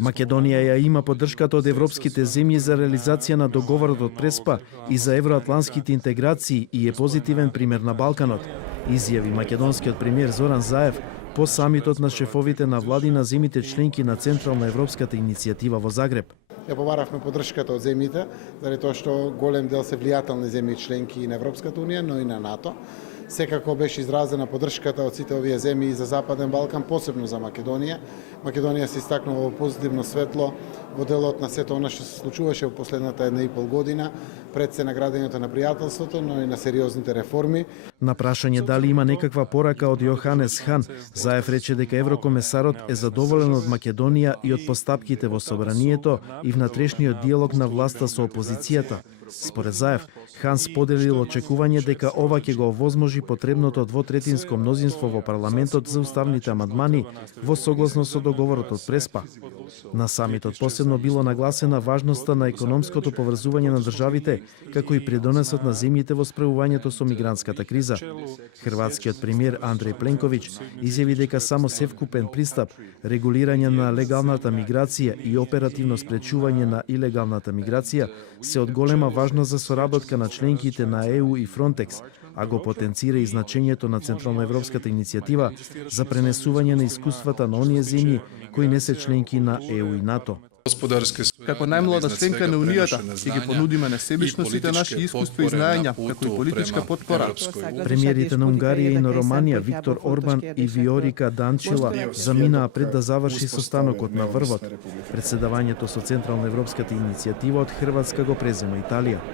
Македонија ја има поддршката од европските земји за реализација на договорот од Преспа и за евроатлантските интеграции и е позитивен пример на Балканот, изјави македонскиот премиер Зоран Заев по самитот на шефовите на влади на земјите членки на Централна европската иницијатива во Загреб. Ја побаравме поддршката од земјите, заради тоа што голем дел се влијателни земји членки и на Европската унија, но и на НАТО. Секако беше изразена поддршката од сите овие земји за Западен Балкан, посебно за Македонија. Македонија се истакнува во позитивно светло во делот на сето она што се случуваше во последната 1,5 година, пред се на градењето на пријателството, но и на сериозните реформи. На прашање дали има некаква порака од Јоханес Хан, Заев рече дека еврокомесарот е задоволен од Македонија и од постапките во собранието и внатрешниот диалог на власта со опозицијата. Според Заев, Хан споделил очекување дека ова ќе го овозможи потребното двотретинско мнозинство во парламентот за уставните амандмани во согласност со договорот од Преспа. На самитот посебно било нагласена важноста на економското поврзување на државите, како и придонесот на земјите во справувањето со мигрантската криза. Хрватскиот премиер Андреј Пленковиќ изјави дека само севкупен пристап, регулирање на легалната миграција и оперативно спречување на илегалната миграција се од голема важност за соработка на членките на ЕУ и Фронтекс, а го потенцира и значењето на Централна европската иницијатива за пренесување на искуствата на оние земји кои не се членки на ЕУ и НАТО. Како најмлада членка на Унијата, ќе ги понудиме несебично сите наши искуства и знаења, како и политичка потпора. Премиерите на Унгарија и на Романија, Виктор Орбан и Виорика Данчила, заминаа пред да заврши состанокот на врвот. Председавањето со Централна европската иницијатива од Хрватска го презема Италија.